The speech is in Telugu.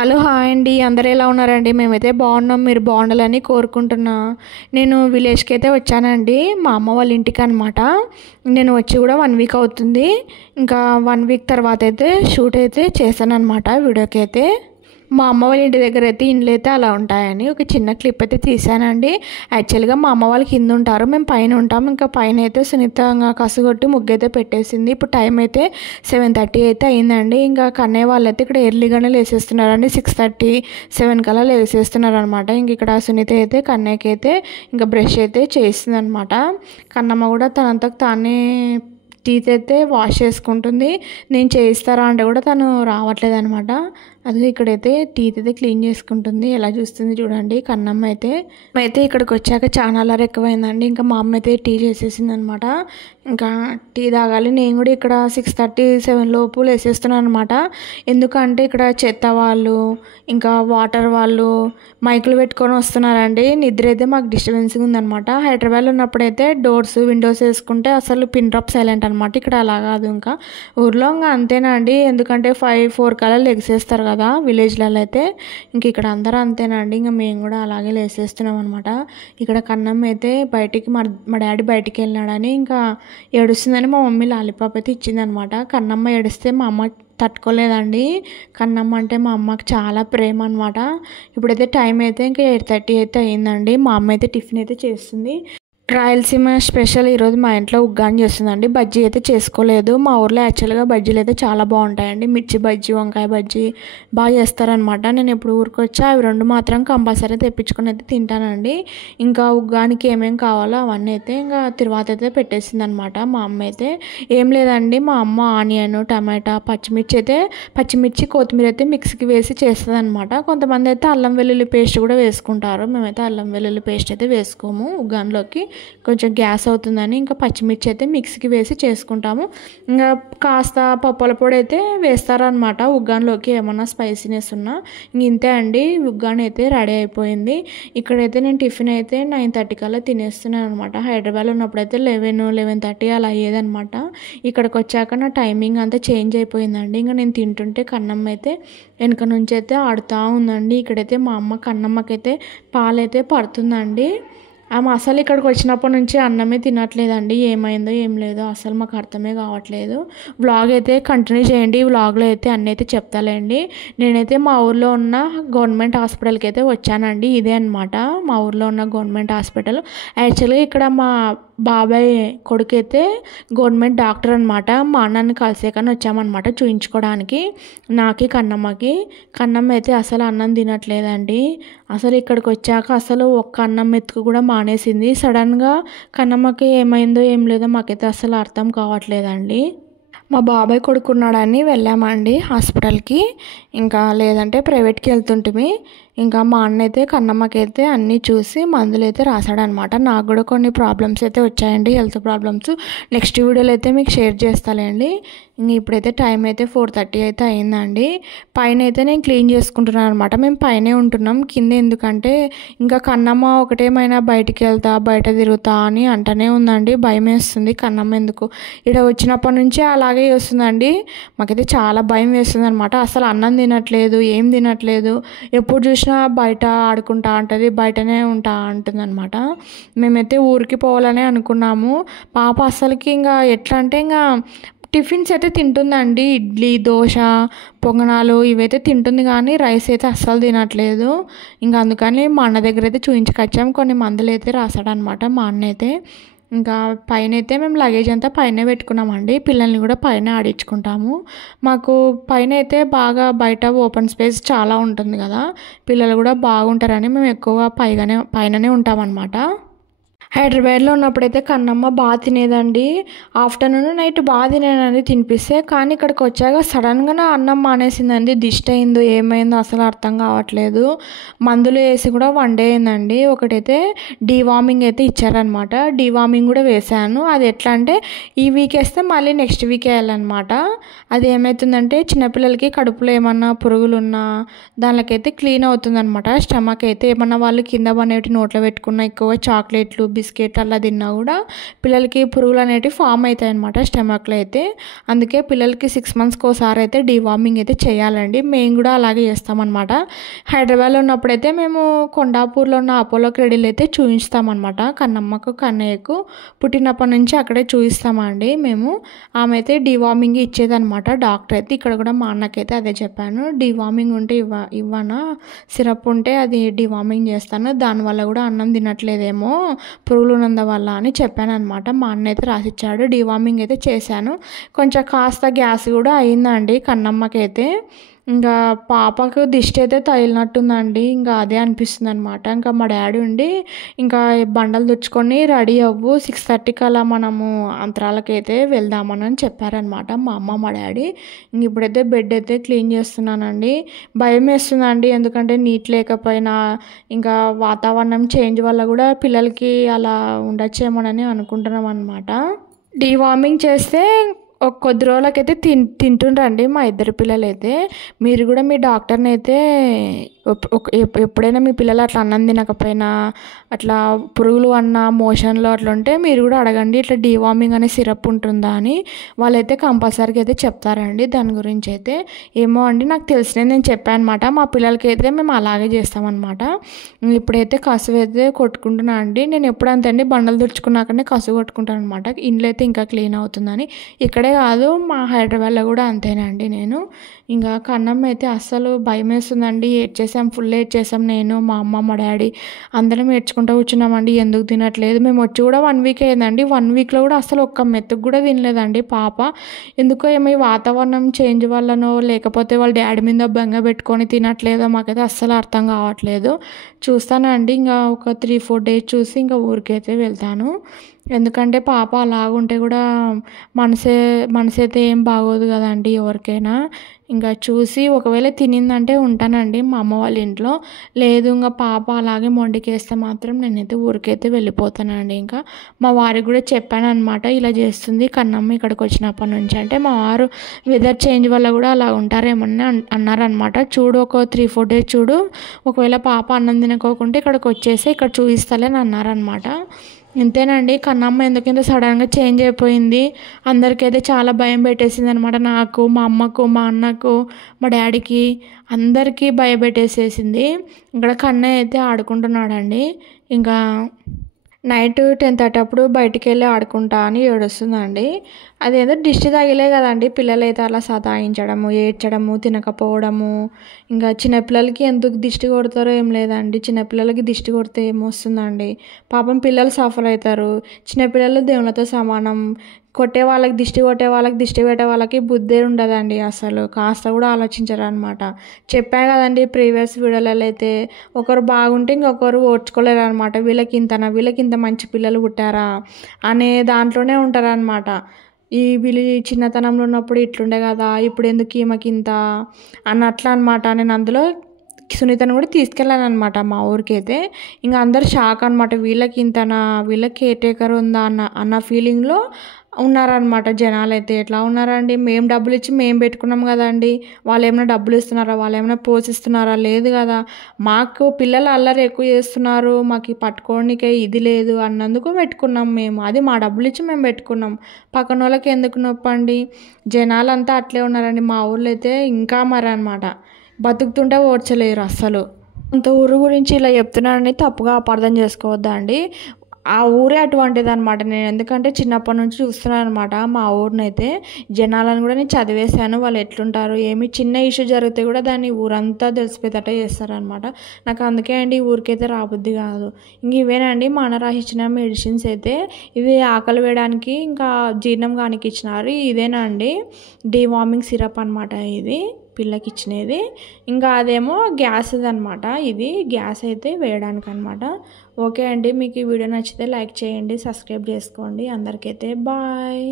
హలో హాయ్ అండి, అందరూ ఎలా ఉన్నారండి? మేమైతే బాగున్నాం, మీరు బాగుండాలని కోరుకుంటున్నా. నేను విలేజ్కి అయితే వచ్చానండి, మా అమ్మ వాళ్ళ ఇంటికి అనమాట. నేను వచ్చి కూడా 1 వీక్ అవుతుంది. ఇంకా 1 వీక్ తర్వాత అయితే షూట్ అయితే చేశాను అనమాట వీడియోకి అయితే. మా అమ్మ వాళ్ళ ఇంటి దగ్గర అయితే ఇండ్లు అయితే అలా ఉంటాయని ఒక చిన్న క్లిప్ అయితే తీసానండి. యాక్చువల్గా మా అమ్మ వాళ్ళు కింద ఉంటారు, మేము పైన ఉంటాం. ఇంకా పైన అయితే సునీతంగా కసుగొట్టి ముగ్గు అయితే పెట్టేసింది. ఇప్పుడు టైం అయితే 7:30 అయితే అయిందండి. ఇంకా కన్నయ్య వాళ్ళు అయితే ఇక్కడ ఎర్లీగానే లేసేస్తున్నారండి, 6:30, 7 కల్లా లేసేస్తున్నారు అనమాట. ఇంక ఇక్కడ సునీత అయితే కన్నయ్యకి అయితే ఇంకా బ్రష్ అయితే చేస్తుంది అనమాట. కన్నమ్మ కూడా తనంతకు తానే టీత్ అయితే వాష్ చేసుకుంటుంది. నేను చేయిస్తారా అంటే కూడా తను రావట్లేదు అనమాట. అది ఇక్కడైతే టీత్ అయితే క్లీన్ చేసుకుంటుంది. ఎలా చూస్తుంది చూడండి కన్నమ్మ అయితే. ఇక్కడికి వచ్చాక చాలా అల్లరి ఎక్కువైందండి. ఇంకా మా అమ్మ అయితే టీ చేసేసింది అనమాట. ఇంకా టీ తాగాలి. నేను కూడా ఇక్కడ 6:30, 7 లోపు లేసేస్తున్నాను అనమాట. ఎందుకంటే ఇక్కడ చెత్త వాళ్ళు ఇంకా వాటర్ వాళ్ళు మైకులు పెట్టుకొని వస్తున్నారండి. నిద్ర అయితే మాకు డిస్టర్బెన్స్గా ఉందనమాట. హైదరాబాద్లో ఉన్నప్పుడైతే డోర్స్ విండోస్ వేసుకుంటే అసలు పిన్ డ్రాప్ సైలెంట్ అనమాట. ఇక్కడ అలా కాదు. ఇంకా ఊర్లో ఇంకా అంతేనా అండి, ఎందుకంటే 5, 4 కల్లా లెగిసేస్తారు కదా విలేజ్లలో అయితే. ఇంక ఇక్కడ అందరూ అంతేనండి. ఇంకా మేము కూడా అలాగే లేసేస్తున్నాం అనమాట. ఇక్కడ కన్నమ్మ అయితే బయటికి మా డాడీ బయటికి వెళ్ళినాడని ఇంకా ఏడుస్తుందని మా మమ్మీ లాలీపాప్ అయితే ఇచ్చిందనమాట. కన్నమ్మ ఏడిస్తే మా అమ్మ తట్టుకోలేదండి. కన్నమ్మ అంటే మా అమ్మకి చాలా ప్రేమ అనమాట. ఇప్పుడైతే టైం అయితే ఇంకా 8:30 అయితే అయిందండి. మా అమ్మ అయితే టిఫిన్ అయితే చేస్తుంది. రాయలసీమ స్పెషల్ ఈరోజు మా ఇంట్లో ఉగ్గాని చేస్తుందండి. బజ్జీ అయితే చేసుకోలేదు. మా ఊర్లో యాక్చువల్గా బజ్జీలు అయితే చాలా బాగుంటాయండి. మిర్చి బజ్జీ, వంకాయ బజ్జీ బాగా చేస్తారనమాట. నేను ఎప్పుడు ఊరికి వచ్చా అవి 2 మాత్రం కంపల్సరీ తెప్పించుకొని అయితే తింటానండి. ఇంకా ఉగ్గానికి ఏమేమి కావాలో అవన్నీ అయితే ఇంకా తర్వాత అయితే పెట్టేసింది అనమాట మా అమ్మ అయితే. ఏం లేదండి, మా అమ్మ ఆనియన్, టమాటా, పచ్చిమిర్చి, కొత్తిమీర అయితే మిక్సీకి వేసి చేస్తుంది అనమాట. కొంతమంది అయితే అల్లం వెల్లుల్లి పేస్ట్ కూడా వేసుకుంటారు. మేమైతే అల్లం వెల్లుల్లి పేస్ట్ అయితే వేసుకోము ఉగ్గానిలోకి, కొంచెం గ్యాస్ అవుతుందని. ఇంకా పచ్చిమిర్చి అయితే మిక్సీకి వేసి చేసుకుంటాము. ఇంకా కాస్త పప్పుల పొడి అయితే వేస్తారనమాట ఉగ్గానిలోకి, ఏమన్నా స్పైసీనెస్ ఉన్నా. ఇంతే అండి, ఉగ్గాని అయితే రెడీ అయిపోయింది. ఇక్కడైతే నేను టిఫిన్ అయితే 9:30 కల్లా తినేస్తున్నాను అనమాట. హైదరాబాద్లో ఉన్నప్పుడైతే 11, 11:30 అలా అయ్యేదనమాట. ఇక్కడికి వచ్చాక నా టైమింగ్ అంతా చేంజ్ అయిపోయిందండి. ఇంకా నేను తింటుంటే కన్నమ్మ అయితే వెనక నుంచి అయితే ఆడుతూ ఉందండి. ఇక్కడైతే మా అమ్మ కన్నమ్మకైతే పాలైతే పడుతుందండి. ఆమె అసలు ఇక్కడికి వచ్చినప్పటి నుంచి అన్నమే తినట్లేదండి. ఏమైందో ఏం లేదో అసలు మాకు అర్థమే కావట్లేదు. వ్లాగ్ అయితే కంటిన్యూ చేయండి. ఈ వ్లాగ్లో అయితే అన్నీ అయితే చెప్తాలేండి. నేనైతే మా ఊర్లో ఉన్న గవర్నమెంట్ హాస్పిటల్కి అయితే వచ్చానండి. ఇదే అనమాట మా ఊర్లో ఉన్న గవర్నమెంట్ హాస్పిటల్. యాక్చువల్గా ఇక్కడ మా బాబాయ్ కొడుకు అయితే గవర్నమెంట్ డాక్టర్ అనమాట. మా అన్నని కలిసేకని వచ్చామన్నమాట చూయించుకోవడానికి, నాకి కన్నమ్మకి. కన్నమ్మ అయితే అసలు అన్నం తినట్లేదండి. అసలు ఇక్కడికి వచ్చాక అసలు ఒక్క అన్నం మెతుకు కూడా మానేసింది. సడన్గా కన్నమ్మకి ఏమైందో ఏం లేదో మాకైతే అసలు అర్థం కావట్లేదండి. మా బాబాయ్ కొడుకున్నాడని వెళ్ళామండి హాస్పిటల్కి. ఇంకా లేదంటే ప్రైవేట్కి వెళ్తుంటిమి. ఇంకా మా అన్న అయితే కన్నమ్మకైతే అన్నీ చూసి మందులు అయితే రాశాడనమాట. నాకు కూడా కొన్ని ప్రాబ్లమ్స్ అయితే వచ్చాయండి, హెల్త్ ప్రాబ్లమ్స్. నెక్స్ట్ వీడియోలో అయితే మీకు షేర్ చేస్తాలేండి. ఇంక ఇప్పుడైతే టైం అయితే 4:30 అయితే అయిందండి. పైన అయితే నేను క్లీన్ చేసుకుంటున్నాను అనమాట. మేము పైనే ఉంటున్నాం, కింద ఎందుకంటే ఇంకా కన్నమ్మ ఒకటేమైనా బయటికి వెళ్తా బయట తిరుగుతా అని అంటనే ఉందండి. భయం వేస్తుంది. కన్నమ్మ ఎందుకు ఇక్కడ వచ్చినప్పటి నుంచి అలాగే వస్తుందండి. మాకైతే చాలా భయం వేస్తుంది అనమాట. అసలు అన్నం తినట్లేదు, ఏం తినట్లేదు. ఎప్పుడు చూసినా బయట ఆడుకుంటా ఉంటుంది, బయటనే ఉంటా అంటుంది అనమాట. మేమైతే ఊరికి పోవాలనే అనుకున్నాము. పాప అసలుకి ఇంకా ఎట్లా అంటే ఇంకా టిఫిన్స్ అయితే తింటుందండి. ఇడ్లీ, దోశ, పొంగనాలు ఇవైతే తింటుంది, కానీ రైస్ అయితే అస్సలు తినట్లేదు. ఇంకా అందుకని మా అన్న దగ్గర అయితే చూయించుకొచ్చాము. కొన్ని మందులు అయితే రాశాడనమాట మా అన్న అయితే. ఇంకా పైన అయితే మేము లగేజ్ అంతా పైన పెట్టుకున్నామండి. పిల్లల్ని కూడా పైన ఆడించుకుంటాము. మాకు పైన అయితే బాగా బయట ఓపెన్ స్పేస్ చాలా ఉంటుంది కదా, పిల్లలు కూడా బాగుంటారని మేము ఎక్కువగా పైననే ఉంటామన్నమాట. హైదరాబాద్లో ఉన్నప్పుడైతే కన్నమ్మ బాగా తినేదండి. ఆఫ్టర్నూన్, నైట్ బాగా తినేదండి తినిపిస్తే. కానీ ఇక్కడికి వచ్చాక సడన్గా నా అన్నం మానేసిందండి. దిష్టి అయిందో ఏమైందో అసలు అర్థం కావట్లేదు. మందులు వేసి కూడా 1 డే అయిందండి. ఒకటైతే డీవార్మింగ్ అయితే ఇచ్చారనమాట. డీవార్మింగ్ కూడా వేసాను. అది ఎట్లా అంటే ఈ వీక్ వేస్తే మళ్ళీ నెక్స్ట్ వీక్ వేయాలన్నమాట. అది ఏమవుతుందంటే చిన్నపిల్లలకి కడుపులో ఏమన్నా పురుగులు ఉన్నా దానికైతే క్లీన్ అవుతుందన్నమాట. స్టమక్ అయితే ఏమన్నా వాళ్ళు కింద పనేటి నోట్లో పెట్టుకున్న ఎక్కువ చాక్లెట్లు, బిస్కెట్ అలా తిన్నా కూడా పిల్లలకి పురుగులు అనేటివి ఫామ్ అవుతాయి అనమాట స్టమక్లో అయితే. అందుకే పిల్లలకి 6 మంత్స్కి ఒకసారి అయితే డీవార్మింగ్ అయితే చేయాలండి. మేము కూడా అలాగే చేస్తామన్నమాట. హైదరాబాద్లో ఉన్నప్పుడైతే మేము కొండాపూర్లో ఉన్న అపోలో క్రెడిల్ అయితే చూపిస్తామన్నమాట. కన్నమ్మకు కన్నయ్యకు పుట్టినప్పటి నుంచి అక్కడే చూపిస్తామండి మేము. ఆమె అయితే డీవార్మింగ్ ఇచ్చేదన్నమాట డాక్టర్ అయితే. ఇక్కడ కూడా మా అన్నకైతే అదే చెప్పాను, డీవార్మింగ్ ఉంటే ఇవ్వనా సిరప్ ఉంటే అది డీవార్మింగ్ చేస్తాను, దానివల్ల కూడా అన్నం తినట్లేదేమో పురుగులు ఉన్నందువల్ల అని చెప్పాను అనమాట. మా అన్న అయితే రాసిచ్చాడు. డీవార్మింగ్ అయితే చేశాను. కొంచెం కాస్త గ్యాస్ కూడా అయిందండి కన్నమ్మకైతే. ఇంకా పాపకు దిష్టి అయితే తగిలినట్టుందండి. ఇంకా అదే అనిపిస్తుంది అనమాట. ఇంకా మా డాడీ ఉండి ఇంకా బండలు తెచ్చుకొని రెడీ అవ్వు 6:30కి అలా మనము అంతరాలకైతే వెళ్దామని చెప్పారనమాట మా అమ్మ మా డాడీ. ఇంక ఇప్పుడైతే బెడ్ అయితే క్లీన్ చేస్తున్నానండి. భయం వేస్తుందండి, ఎందుకంటే నీట్ లేకపోయినా ఇంకా వాతావరణం చేంజ్ వల్ల కూడా పిల్లలకి అలా ఉండొచ్చేమోనని అనుకుంటున్నాం అనమాట. డీవార్మింగ్ చేస్తే ఒక కొద్ది రోజులకైతే తింటుండ్రండి మా ఇద్దరు పిల్లలు అయితే. మీరు కూడా మీ డాక్టర్ని అయితే ఎప్పుడైనా మీ పిల్లలు అట్లా అన్నం తినకపోయినా అట్లా పురుగులు అన్న మోషన్లో అట్లా ఉంటే మీరు కూడా అడగండి, ఇట్లా డీవార్మింగ్ అనే సిరప్ ఉంటుందా అని. వాళ్ళైతే కంపల్సరీగా అయితే చెప్తారండి దాని గురించి అయితే. ఏమో అండి, నాకు తెలిసినది నేను చెప్పాను అనమాట. మా పిల్లలకి అయితే మేము అలాగే చేస్తామన్నమాట. ఇప్పుడైతే కసువు అయితే కొట్టుకుంటున్నా అండి. నేను ఎప్పుడంతే అండి బండలు తుడుచుకున్నాకనే కసువు కొట్టుకుంటాను అనమాట, ఇంట్లో అయితే ఇంకా క్లీన్ అవుతుందని. ఇక్కడే కాదు మా హైదరాబాద్లో కూడా అంతేనండి. నేను ఇంకా కన్నమ్మ అయితే అస్సలు భయం వేస్తుందండి. ఫుల్ ఏడ్చేసాం నేను మా అమ్మ మా డాడీ అందరం ఏడ్చుకుంటూ కూర్చున్నామండి. ఎందుకు తినట్లేదు, మేము వచ్చి కూడా 1 వీక్ అయిందండి. 1 వీక్లో కూడా అసలు ఒక్క మెతుకు కూడా తినలేదండి పాప. ఎందుకో ఏమో ఈ వాతావరణం చేంజ్ వల్లనో లేకపోతే వాళ్ళ డాడీ మీద బెంగ పెట్టుకొని తినట్లేదో మాకైతే అస్సలు అర్థం కావట్లేదు. చూస్తానండి ఇంకా ఒక 3-4 డేస్ చూసి ఇంకా ఊరికైతే వెళ్తాను. ఎందుకంటే పాప అలాగుంటే కూడా మనసైతే ఏం బాగోదు కదండి ఎవరికైనా. ఇంకా చూసి ఒకవేళ తినిందంటే ఉంటానండి మా అమ్మ వాళ్ళ ఇంట్లో. లేదు ఇంకా పాప అలాగే మొండికేస్తే మాత్రం నేనైతే ఊరికైతే వెళ్ళిపోతానండి. ఇంకా మా వారికి కూడా చెప్పాను అనమాట, ఇలా చేస్తుంది కన్నమ్మ ఇక్కడికి వచ్చినప్పటి నుంచి. అంటే మా వారు వెదర్ చేంజ్ వల్ల కూడా అలా ఉంటారేమని అన్నారనమాట. చూడు ఒక 3-4 డేస్ చూడు, ఒకవేళ పాప అన్నం తినకోకుంటే ఇక్కడికి వచ్చేసి ఇక్కడ చూపిస్తాలే అని అన్నారనమాట. ఇంతేనండి, కన్నమ్మ ఎందుకంటే సడన్గా చేంజ్ అయిపోయింది. అందరికైతే చాలా భయం పెట్టేసింది అనమాట. నాకు, మా అమ్మకు, మా అన్నకు, మా డాడీకి అందరికీ భయపెట్టేసేసింది. ఇక్కడ కన్నయ్య అయితే ఆడుకుంటున్నాడండి. ఇంకా నైట్ 10:30 అప్పుడు బయటికి వెళ్ళి ఆడుకుంటా అని ఏడుస్తుందండి. అదేదో దిష్టి తగిలే కదండి పిల్లలైతే అలా సతాయించడము, ఏడ్చడము, తినకపోవడము. ఇంకా చిన్నపిల్లలకి ఎందుకు దిష్టి కొడతారో ఏం లేదండి. చిన్నపిల్లలకి దిష్టి కొడితే ఏమొస్తుందండి, పాపం పిల్లలు సఫర్ అవుతారు. చిన్నపిల్లలు దేవుళ్ళతో సమానం. కొట్టే వాళ్ళకి దిష్టి పెట్టే వాళ్ళకి బుద్ధి ఉండదండి. అసలు కాస్త కూడా ఆలోచించరు అనమాట. చెప్పా కదండి ప్రీవియస్ వీడియోలలో అయితే, ఒకరు బాగుంటే ఇంకొకరు ఓర్చుకోలేరు అనమాట. వీళ్ళకి ఇంత మంచి పిల్లలు పుట్టారా అనే దాంట్లోనే ఉంటారనమాట. వీళ్ళు చిన్నతనంలో ఉన్నప్పుడు ఇట్లుండే కదా, ఇప్పుడు ఎందుకు ఈమెకింత అన్నట్లా అనమాట. నేను అందులో సునీతను కూడా తీసుకెళ్ళాను అనమాట మా ఊరికైతే. ఇంకా అందరు షాక్ అనమాట, వీళ్ళకి కేర్ టేకర్ ఉందా అన్న ఫీలింగ్లో ఉన్నారనమాట జనాలు అయితే. ఎట్లా ఉన్నారండి, మేము డబ్బులు ఇచ్చి మేము పెట్టుకున్నాం కదండి, వాళ్ళు ఏమైనా డబ్బులు ఇస్తున్నారా, వాళ్ళు ఏమైనా పోషిస్తున్నారా, లేదు కదా. మాకు పిల్లలు అల్లరి ఎక్కువ చేస్తున్నారు, మాకు పట్టుకోనికే ఇది లేదు అన్నందుకు పెట్టుకున్నాం మేము. అది మా డబ్బులు ఇచ్చి మేము పెట్టుకున్నాం, పక్కన వాళ్ళకి ఎందుకు నొప్పండి. జనాలంతా అట్లే ఉన్నారండి మా ఊర్లో అయితే. ఇంకా మరి అనమాట, బతుకుతుంటే ఓడ్చలేరు అస్సలు. అంత ఊరు గురించి ఇలా చెప్తున్నానని తప్పుగా అపార్థం చేసుకోవద్దా అండి. ఆ ఊరే అటువంటిది అనమాట. నేను ఎందుకంటే చిన్నప్పటి నుంచి చూస్తున్నాను అనమాట మా ఊరినైతే. జనాలను కూడా నేను చదివేశాను, వాళ్ళు ఎట్లుంటారు ఏమి చిన్న ఇష్యూ జరిగితే కూడా దాన్ని ఊరంతా తెలిసిపోయేటట్టు చేస్తారనమాట. నాకు అందుకే అండి ఈ ఊరికైతే రాబుద్ది కాదు. ఇంక ఇవేనండి మా అన్న రాసిచ్చిన మెడిసిన్స్ అయితే. ఇవి ఆకలి వేయడానికి ఇంకా జీర్ణం కానికి ఇచ్చినారు. ఇదేనా అండి డీవార్మింగ్ సిరప్ అనమాట, ఇది పిల్లకి ఇచ్చినది. ఇంకా అదేమో గ్యాస్ అనమాట, ఇది గ్యాస్ అయితే వేయడానికి అనమాట. ఓకే అండి, మీకు ఈ వీడియో నచ్చితే లైక్ చేయండి, సబ్స్క్రైబ్ చేసుకోండి. అందరికైతే బాయ్.